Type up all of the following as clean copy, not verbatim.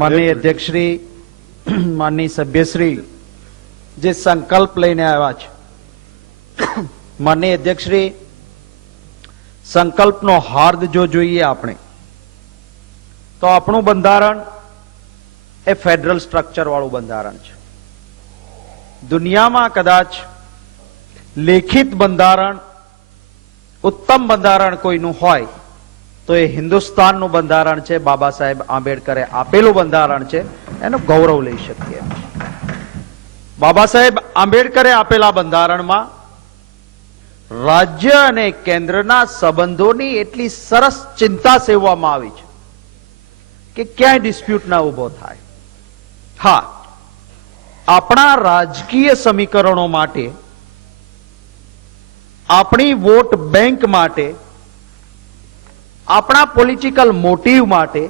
માનનીય અધ્યક્ષશ્રી, માનનીય સભ્યશ્રી જે સંકલ્પ લઈને આવ્યા છે, માનનીય અધ્યક્ષશ્રી, સંકલ્પનો હાર્દ જો જોઈએ આપણે તો આપણું બંધારણ એ ફેડરલ સ્ટ્રક્ચર વાળું બંધારણ છે. દુનિયામાં કદાચ લેખિત બંધારણ, ઉત્તમ બંધારણ કોઈનું હોય તો એ હિન્દુસ્તાનનું બંધારણ છે. બાબા સાહેબ આંબેડકરે આપેલું બંધારણ છે, એનું ગૌરવ લઈ શકીએ. બાબા સાહેબ આંબેડકરે આપેલા બંધારણમાં રાજ્ય અને કેન્દ્રના સંબંધોની એટલી સરસ ચિંતા સેવવામાં આવી છે કે ક્યાંય ડિસ્પ્યુટ ના ઉભો થાય. હા, આપણા રાજકીય સમીકરણો માટે, આપણી વોટ બેંક માટે, આપણા પોલિટિકલ મોટિવ માટે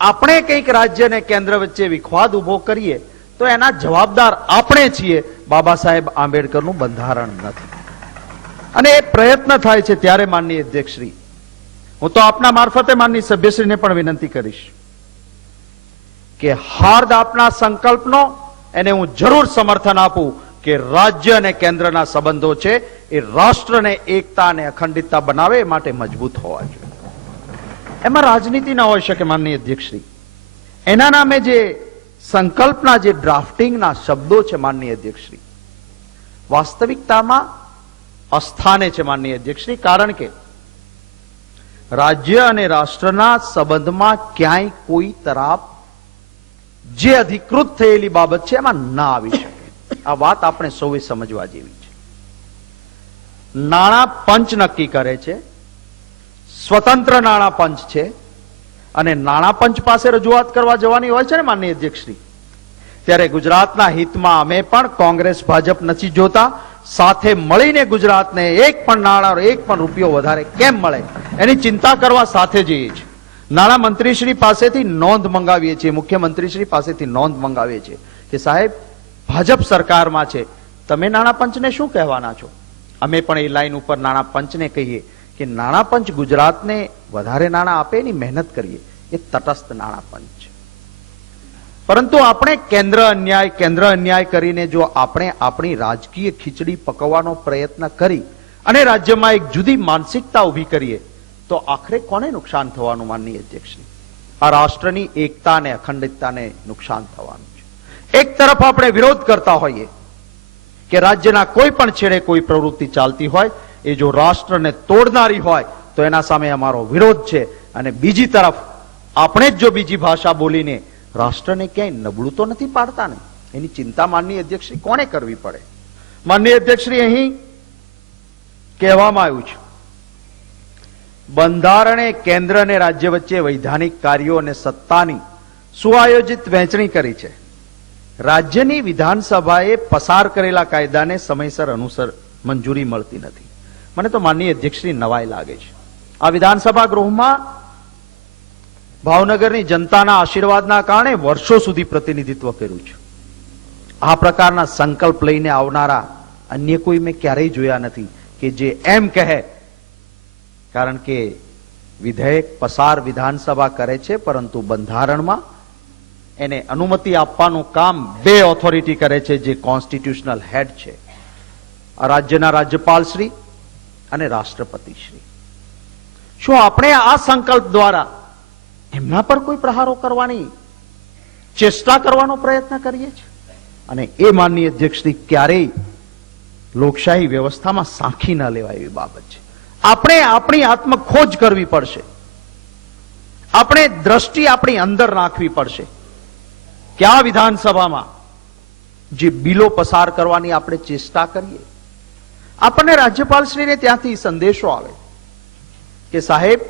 આપણે કંઈક રાજ્ય અને કેન્દ્ર વચ્ચે વિખવાદ ઉભો કરીએ તો એના જવાબદાર આપણે છીએ, બાબા સાહેબ આંબેડકરનું બંધારણ નથી. અને એ પ્રયત્ન થાય છે ત્યારે માનનીય અધ્યક્ષશ્રી, હું તો આપના મારફતે માનનીય સભ્યશ્રીને પણ વિનંતી કરીશ કે હાર્દ આપના સંકલ્પનો એને હું જરૂર સમર્થન આપું કે રાજ્ય અને કેન્દ્રના સંબંધો છે એ રાષ્ટ્રને એકતા અને અખંડિતતા બનાવે એ માટે મજબૂત હોવા જોઈએ. એમાં રાજનીતિ ન હોઈ શકે માનનીય અધ્યક્ષશ્રી. એના નામે જે સંકલ્પના જે ડ્રાફ્ટિંગના શબ્દો છે માનનીય અધ્યક્ષશ્રી, વાસ્તવિકતામાં અસ્થાને છે માનનીય અધ્યક્ષશ્રી. કારણ કે રાજ્ય અને રાષ્ટ્રના સંબંધમાં ક્યાંય કોઈ તરાપ જે અધિકૃત થયેલી બાબત છે એમાં ના આવી શકે. આ વાત આપણે સૌએ સમજવા જેવી છે. નાણાં પંચ નક્કી કરે છે, સ્વતંત્ર નાણાં પંચ છે, અને નાણાં પંચ પાસે રજૂઆત કરવા જવાની હોય છે ને માનનીય અધ્યક્ષશ્રી. ત્યારે ગુજરાતના હિતમાં અમે પણ કોંગ્રેસ ભાજપ નથી જોતા, સાથે મળીને ગુજરાતને એક પણ નાણાં, એક પણ રૂપિયો વધારે કેમ મળે એની ચિંતા કરવા સાથે જઈએ છીએ. નાણાં મંત્રીશ્રી પાસેથી નોંધ મંગાવીએ છીએ, મુખ્યમંત્રીશ્રી પાસેથી નોંધ મંગાવીએ છીએ કે સાહેબ ભાજપ સરકારમાં છે, તમે નાણાં પંચને શું કહેવાના છો? અમે પણ એ લાઈન ઉપર નાણાં પંચને કહીએ કે નાણાં પંચ ગુજરાતને વધારે નાણાં આપે એની મહેનત કરીએ. એ તટસ્થ નાણાં પંચ છે. પરંતુ આપણે કેન્દ્ર અન્યાય કરીને જો આપણે આપણી રાજકીય ખીચડી પકવવાનો પ્રયત્ન કરી અને રાજ્યમાં એક જુદી માનસિકતા ઉભી કરીએ તો આખરે કોને નુકસાન થવાનું માનનીય અધ્યક્ષશ્રી? આ રાષ્ટ્રની એકતા અને અખંડિતતાને નુકસાન થવાનું છે. એક તરફ આપણે વિરોધ કરતા હોઈએ કે રાજ્યના કોઈ પણ છેડે કોઈ પ્રવૃત્તિ ચાલતી હોય એ જો રાષ્ટ્રને તોડનારી હોય તો એના સામે અમારો વિરોધ છે, અને બીજી તરફ આપણે જ જો બીજી ભાષા બોલીને રાષ્ટ્રને ક્યાંય નબળું તો નથી પાડતા ને, એની ચિંતા માનનીય અધ્યક્ષશ્રી કોને કરવી પડે? માનનીય અધ્યક્ષશ્રી, અહીં કહેવામાં આવ્યું છે બંધારણે કેન્દ્ર અને રાજ્ય વચ્ચે વૈધાનિક કાર્યો અને સત્તાની સુઆયોજિત વહેંચણી કરી છે. રાજ્યની વિધાનસભાએ પસાર કરેલા કાયદાને સમયસર મંજૂરી મળતી નથી. મને તો માનનીય અધ્યક્ષશ્રી નવાઈ લાગે છે. આ વિધાનસભા ગૃહમાં ભાવનગરની જનતાના આશીર્વાદના કારણે વર્ષો સુધી પ્રતિનિધિત્વ કર્યું છે. આ પ્રકારના સંકલ્પ લઈને આવનારા અન્ય કોઈ મેં ક્યારેય જોયા નથી કે જે એમ કહે, કારણ કે વિધેયક પસાર વિધાનસભા કરે છે પરંતુ બંધારણમાં એને અનુમતિ આપવાનું કામ બે ઓથોરિટી કરે છે જે કોન્સ્ટિટ્યુશનલ હેડ છે, રાજ્યના રાજ્યપાલશ્રી અને રાષ્ટ્રપતિશ્રી. શું આપણે આ સંકલ્પ દ્વારા એમના પર કોઈ પ્રહારો કરવાની ચેષ્ટા કરવાનો પ્રયત્ન કરીએ છીએ? અને એ માનનીય અધ્યક્ષશ્રી ક્યારેય લોકશાહી વ્યવસ્થામાં સાંખી ન લેવાય એવી બાબત છે. આપણે આપણી આત્મખોજ કરવી પડશે. આપણે દ્રષ્ટિ આપણી અંદર રાખવી પડશે કે આ વિધાનસભામાં જે બિલો પસાર કરવાની આપણે ચેષ્ટા કરીએ, આપણને રાજ્યપાલશ્રીને ત્યાંથી સંદેશો આવે કે સાહેબ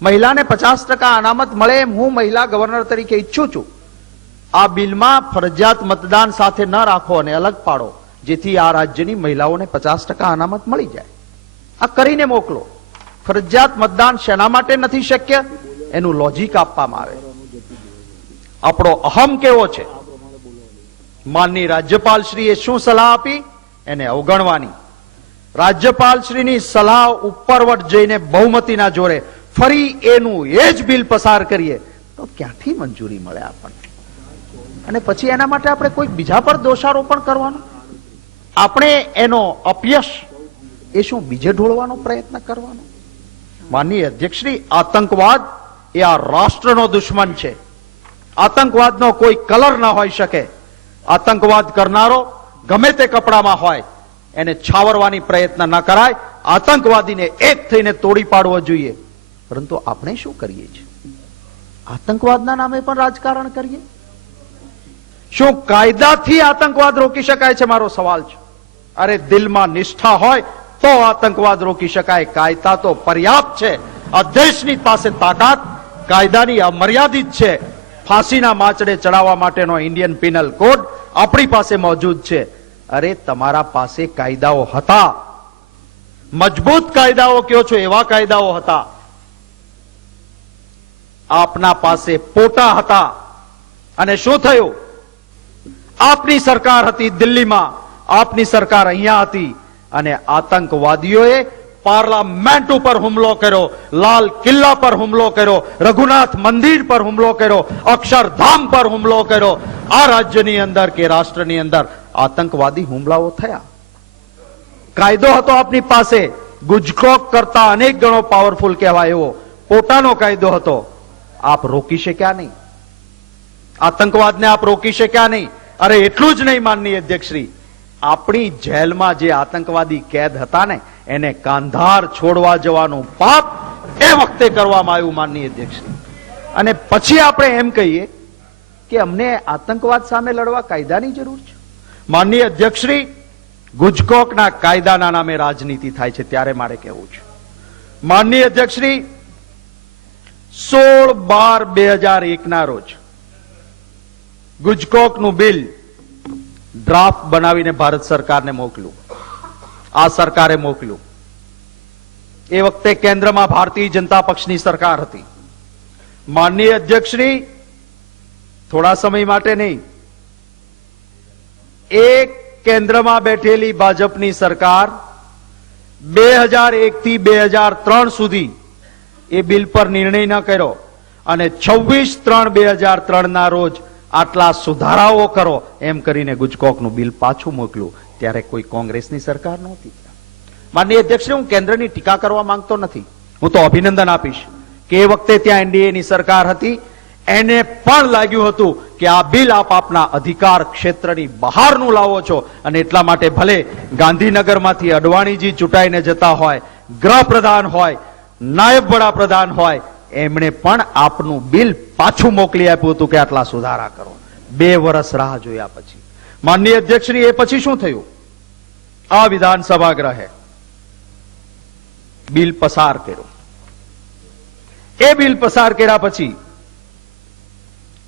મહિલાને 50% અનામત મળે એમ હું મહિલા ગવર્નર તરીકે ઈચ્છું છું. આ બિલમાં ફરજિયાત મતદાન સાથે ન રાખો અને અલગ પાડો જેથી આ રાજ્યની મહિલાઓને 50% અનામત મળી જાય. આ કરીને મોકલો. ફરજિયાત મતદાન શેના માટે નથી શક્ય એનું લોજિક આપવામાં આવે. આપણો અહમ કેવો છે? માનની રાજ્યપાલશ્રીએ શું સલાહ આપી એને અવગણવાની. રાજ્યપાલશ્રીની સલાહ ઉપરવટ જઈને બહુમતીના જોરે ફરી એનું એ જ બિલ પસાર કરીએ તો ક્યાંથી મંજૂરી મળે આપણને? અને પછી એના માટે આપણે કોઈ બીજા પર દોષારોપણ કરવાનું, આપણે એનો અપયશ એ શું બીજે ઢોળવાનો પ્રયત્ન કરવાનો? માનનીય અધ્યક્ષશ્રી, આતંકવાદ એ આ રાષ્ટ્રનો દુશ્મન છે. આતંકવાદનો કોઈ કલર ના હોઈ શકે. આતંકવાદ કરનારો ગમે તે કપડામાં હોય એને છાવરવાની પ્રયત્ન ન કરાય. આતંકવાદીને એક થઈને તોડી પાડવો જોઈએ. પરંતુ આપણે શું કરીએ છીએ? આતંકવાદના નામે પણ રાજકારણ કરીએ. શું કાયદાથી આતંકવાદ રોકી શકાય છે? મારો સવાલ છે. અરે દિલમાં નિષ્ઠા હોય તો આતંકવાદ રોકી શકાય. કાયદા તો પર્યાપ્ત છે. આ દેશની પાસે તાકાત કાયદાની અમર્યાદિત છે. ફાંસીના માચડે ચડાવવા માટેનો ઇન્ડિયન પિનલ કોડ આપણી પાસે મોજૂદ છે. અરે તમારા પાસે કાયદાઓ હતા, મજબૂત કાયદાઓ કયો છો એવા કાયદાઓ હતા. આપના પાસે પોટા હતા. અને શું થયું? આપની સરકાર હતી દિલ્હીમાં, આપની સરકાર અહીંયા હતી, અને આતંકવાદીઓએ પાર્લામેન્ટ ઉપર હુમલો કર્યો, લાલ કિલ્લા પર હુમલો કર્યો, રઘુનાથ મંદિર પર હુમલો કર્યો, અક્ષરધામ પર હુમલો કર્યો. આ રાજ્યની અંદર કે રાષ્ટ્રની અંદર આતંકવાદી હુમલાઓ થયા. કાયદો હતો આપની પાસે, ગુજકોક કરતા અનેક ગણો પાવરફુલ કહેવાય એવો પોતાનો કાયદો હતો. આપ રોકી શક્યા નહીં. આતંકવાદને આપ રોકી શક્યા નહીં. અરે એટલું જ નહીં માનનીય અધ્યક્ષશ્રી, આપણી જેલમાં જે આતંકવાદી કેદ હતા ને એને કાંધાર છોડવા જવાનું પાપ એ વખતે કરવામાં આવ્યું માનનીય અધ્યક્ષશ્રી. અને પછી આપણે એમ કહીએ કે અમને આતંકવાદ સામે લડવા કાયદાની જરૂર છે. માનનીય અધ્યક્ષશ્રી, ગુજકોકના કાયદાના નામે રાજનીતિ થાય છે ત્યારે મારે કહેવું છે. માનનીય અધ્યક્ષશ્રી, 16/12/2001 ના રોજ ગુજકોકનું બિલ ડ્રાફ્ટ બનાવીને ભારત સરકારને મોકલ્યું. આ સરકારે મોકલ્યું. એ વખતે કેન્દ્રમાં ભારતીય જનતા પક્ષની સરકાર હતી. માનનીય અધ્યક્ષશ્રી, થોડા સમય માટે નહીં, એક કેન્દ્રમાં બેઠેલી ભાજપની સરકાર 2001 થી 2003 સુધી એ બિલ પર નિર્ણય ન કર્યો અને 26/3/2003 ના રોજ આટલા સુધારાઓ કરો એમ કરીને ગુજકોકનું બિલ પાછું મોકલ્યું. ત્યારે કોઈ કોંગ્રેસની સરકાર નહોતી. માનનીય અધ્યક્ષશ્રી, હું કેન્દ્રની ટીકા કરવા માંગતો નથી. હું તો અભિનંદન આપીશ કે એ વખતે ત્યાં એનડીએની સરકાર હતી, એને પણ લાગ્યું હતું કે આ બિલ આપ આપના અધિકાર ક્ષેત્રની બહારનું લાવો છો અને એટલા માટે ભલે ગાંધીનગરમાંથી અડવાણીજી ચૂંટાઈને જતા હોય, ગૃહપ્રધાન હોય, નાયબ વડાપ્રધાન હોય, એમણે પણ આપનું બિલ પાછું મોકલી આપ્યું હતું કે આટલા સુધારા કરો. 2 વર્ષ રાહ જોયા પછી માનનીય અધ્યક્ષશ્રી, એ પછી શું થયું? આ વિધાનસભા ગ્રહે બિલ પસાર કર્યું. એ બિલ પસાર કર્યા પછી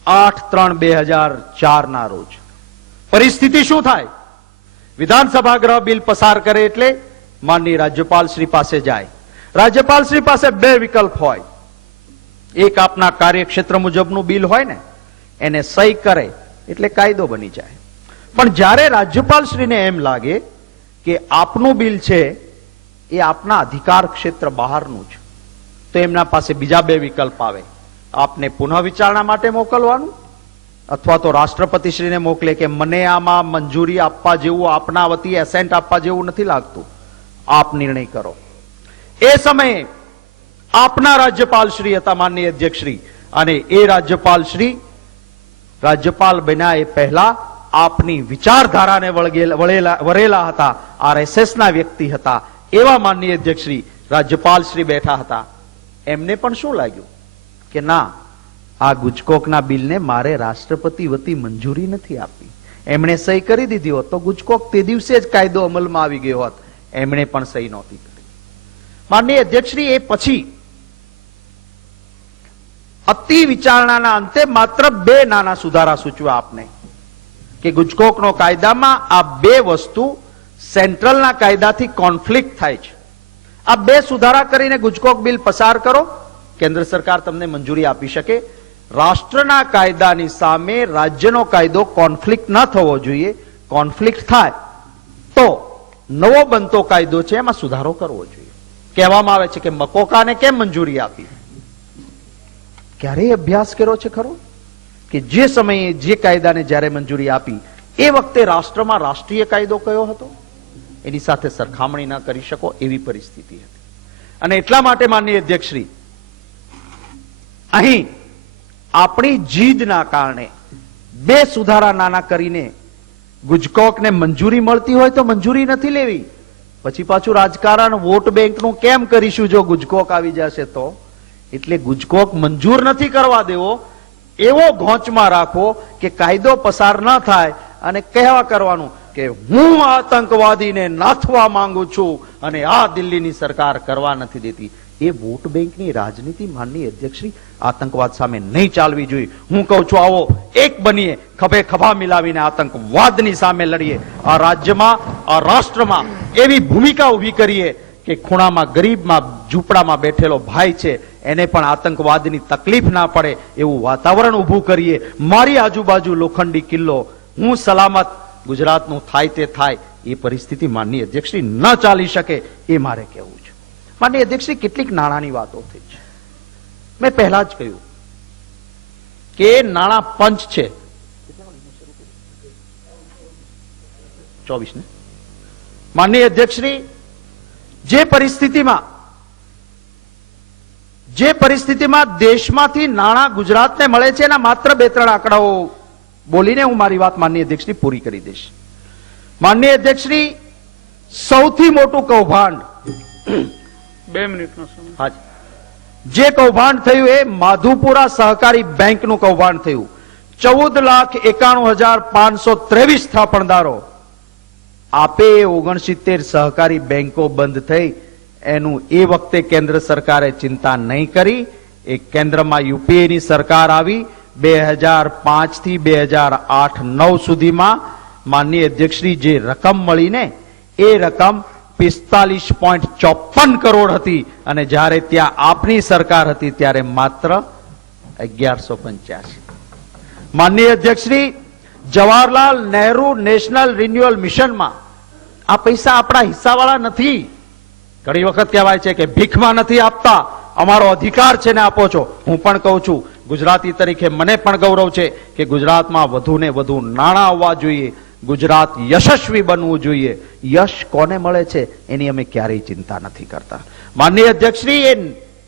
8/3/2004 ના રોજ પરિસ્થિતિ શું થાય? વિધાનસભા ગ્રહ બિલ પસાર કરે એટલે માનનીય રાજ્યપાલ શ્રી પાસે જાય. રાજ્યપાલ શ્રી પાસે 2 વિકલ્પ હોય. એક આપના કાર્યક્ષેત્ર મુજબનું બિલ હોય ને, એને સહી કરે એટલે કાયદો બની જાય. પણ જ્યારે રાજ્યપાલ શ્રીને એમ લાગે કે આપનું બિલ છે એ આપના અધિકાર ક્ષેત્ર બહારનું છે, તો એમના પાસે બીજા 2 વિકલ્પ આવે. આપને પુનઃ વિચારણા માટે મોકલવાનું અથવા તો રાષ્ટ્રપતિશ્રીને મોકલે કે મને આમાં મંજૂરી આપવા જેવું, આપના વતી એસેન્ટ આપવા જેવું નથી લાગતું, આપ નિર્ણય કરો. એ સમયે આપના રાજ્યપાલ શ્રી હતા માનનીય અધ્યક્ષશ્રી, અને એ રાજ્યપાલ શ્રી રાજ્યપાલ બન્યા એ પહેલા આપની વિચારધારાને વરેલા હતા, આરએસએસના વ્યક્તિ હતા. એવા માનનીય અધ્યક્ષશ્રી રાજ્યપાલ શ્રી બેઠા હતા. એમને પણ શું લાગ્યું કે ના, આ ગુજકોકના બિલને મારે રાષ્ટ્રપતિ વતી મંજૂરી નથી આપી. એમણે સહી કરી દીધી હોત તો ગુજકોક તે દિવસે જ કાયદો અમલમાં આવી ગયો હોત. એમણે પણ સહી નહોતી કરી. માનનીય અધ્યક્ષશ્રી, એ પછી અતિ વિચારણાના અંતે માત્ર 2 નાના સુધારા સૂચવા આપને કે ગુજકોકનો કાયદામાં આ 2 વસ્તુ સેન્ટ્રલના કાયદાથી કોન્ફ્લિક્ટ થાય છે. આ 2 સુધારા કરીને ગુજકોક બિલ પસાર કરો, કેન્દ્ર સરકાર તમને મંજૂરી આપી શકે. રાષ્ટ્રના કાયદાની સામે રાજ્યનો કાયદો કોન્ફ્લિક્ટ ન થવો જોઈએ. કોન્ફ્લિક્ટ થાય તો નવો બનતો કાયદો છે એમાં સુધારો કરવો જોઈએ. કહેવામાં આવે છે કે મકોકાને કેમ મંજૂરી આપી? ક્યારેય અભ્યાસ કર્યો છે ખરો કે જે સમયે જે કાયદાને જ્યારે મંજૂરી આપી એ વખતે રાષ્ટ્રમાં રાષ્ટ્રીય કાયદો કયો હતો એની સાથે સરખામણી ન કરી શકો એવી પરિસ્થિતિ હતી. અને એટલા માટે માનનીય અધ્યક્ષશ્રી, અહીં આપણી જીદના કારણે બે સુધારા નાના કરીને ગુજકોકને મંજૂરી મળતી હોય તો મંજૂરી નથી લેવી, પછી પાછું રાજકારણ વોટ બેંકનું કેમ કરીશું જો ગુજકોક આવી જશે તો. એટલે ગુજકોક મંજૂર નથી કરવા દેવો, એવો ઘોંચમાં રાખો કે કાયદો પસાર ન થાય અને કહેવા કરવાનું કે હું આતંકવાદીને નાથવા માંગુ છું અને આ દિલ્હીની સરકાર કરવા નથી દેતી. એ વોટ બેંકની રાજનીતિ માનની અધ્યક્ષશ્રી આતંકવાદ સામે નહીં ચાલવી જોઈએ. હું કહું છું આવો એક બનીએ, ખભે ખભા મિલાવીને આતંકવાદની સામે લડીએ. આ રાજ્યમાં, આ રાષ્ટ્રમાં એવી ભૂમિકા ઉભી કરીએ કે ખૂણામાં ગરીબમાં ઝૂંપડામાં બેઠેલો ભાઈ છે એને પણ આતંકવાદની તકલીફ ના પડે એવું વાતાવરણ ઊભું કરીએ. મારી આજુબાજુ લોખંડી કિલ્લો, હું સલામત, ગુજરાતનું થાય તે થાય, એ પરિસ્થિતિ માનની અધ્યક્ષશ્રી ન ચાલી શકે એ મારે કહેવું છે. માનની અધ્યક્ષશ્રી, કેટલીક નાણાંની વાતો થઈ છે. મેં પહેલા જ કહ્યું કે નાણાં પંચ છે 24 ને. માનની અધ્યક્ષશ્રી, જે પરિસ્થિતિમાં દેશમાંથી નાણાં ગુજરાતને મળે છે એના માત્ર 2-3 આંકડાઓ બોલીને હું મારી વાત માનનીય અધ્યક્ષશ્રી પૂરી કરી દઈશ. માનનીય અધ્યક્ષશ્રી, સૌથી મોટું કૌભાંડ 2 મિનિટનો સમય. હાજી, જે કૌભાંડ થયું એ માધુપુરા સહકારી બેંકનું કૌભાંડ થયું. 14,91,523 સ્થાપણદારો. આપે 69 સહકારી બેંકો બંધ થઈ એનું એ વખતે કેન્દ્ર સરકારે ચિંતા નહીં કરી. એ કેન્દ્રમાં યુપીએની સરકાર આવી 2005 થી 2008-9 સુધીમાં માનનીય અધ્યક્ષશ્રી જે રકમ મળીને એ રકમ 45.54 કરોડ હતી અને જ્યારે ત્યાં આપની સરકાર હતી ત્યારે માત્ર 1185. માનનીય અધ્યક્ષશ્રી, જવાહરલાલ નહેરુ નેશનલ રિન્યુઅલ મિશનમાં આ પૈસા આપણા હિસ્સાવાળા નથી. ઘણી વખત કહેવાય છે કે ભીખમાં નથી આપતા, અમારો અધિકાર છે ને આપો છો. હું પણ કહું છું, ગુજરાતી તરીકે મને પણ ગૌરવ છે કે ગુજરાતમાં વધુ ને વધુ નાણાં આવવા જોઈએ, ગુજરાત યશસ્વી બનવું જોઈએ. યશ કોને મળે છે એની અમે ક્યારેય ચિંતા નથી કરતા. માનનીય અધ્યક્ષશ્રી, એ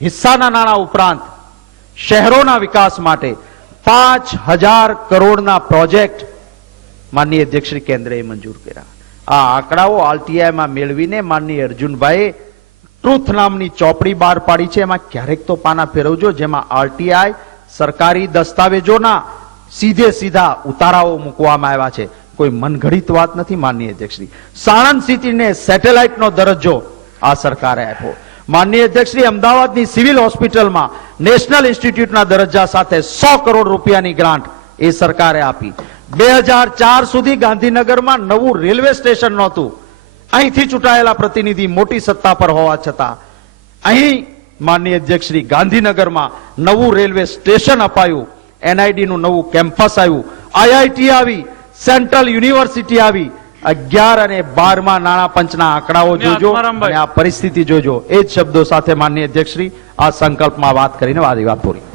હિસ્સાના નાણાં ઉપરાંત શહેરોના વિકાસ માટે 5,000 કરોડના પ્રોજેક્ટ માનનીય અધ્યક્ષશ્રી કેન્દ્રએ મંજૂર કર્યા. આ આંકડાઓ આરટીઆઈમાં મેળવીને માનનીય અર્જુનભાઈએ ટ્રુથ નામની ચોપડી બહાર પાડી છે. એમાં ક્યારેક તો પાના ફેરવજો જેમાં આરટીઆઈ સરકારી દસ્તાવેજોના સીધા ઉતારાઓ મૂકવામાં આવ્યા છે. કોઈ મનઘડિત વાત નથી. માનનીય અધ્યક્ષશ્રી, સાણંદ સિટીને સેટેલાઇટનો દરજ્જો આ સરકારે આપ્યો. માનનીય અધ્યક્ષશ્રી, અમદાવાદની સિવિલ હોસ્પિટલમાં નેશનલ ઇન્સ્ટિટ્યૂટના દરજ્જા સાથે 100 કરોડ રૂપિયાની ગ્રાન્ટ એ સરકારે આપી. 2004 સુધી ગાંધીનગરમાં નવું રેલવે સ્ટેશન નહોતું. અહીંથી ચૂંટાયેલા પ્રતિનિધિ મોટી સત્તા પર હોવા છતાં અહીં માનનીય અધ્યક્ષશ્રી ગાંધીનગરમાં નવું રેલવે સ્ટેશન અપાયું, એનઆઈડી નું નવું કેમ્પસ આવ્યું, આઈઆઈટી આવી, સેન્ટ્રલ યુનિવર્સિટી આવી. 11 અને 12માં નાણાં પંચના આંકડાઓ જોજો અને આ પરિસ્થિતિ જોજો. એ જ શબ્દો સાથે માનનીય અધ્યક્ષશ્રી આ સંકલ્પમાં વાત કરીને મારી વાત પૂરી.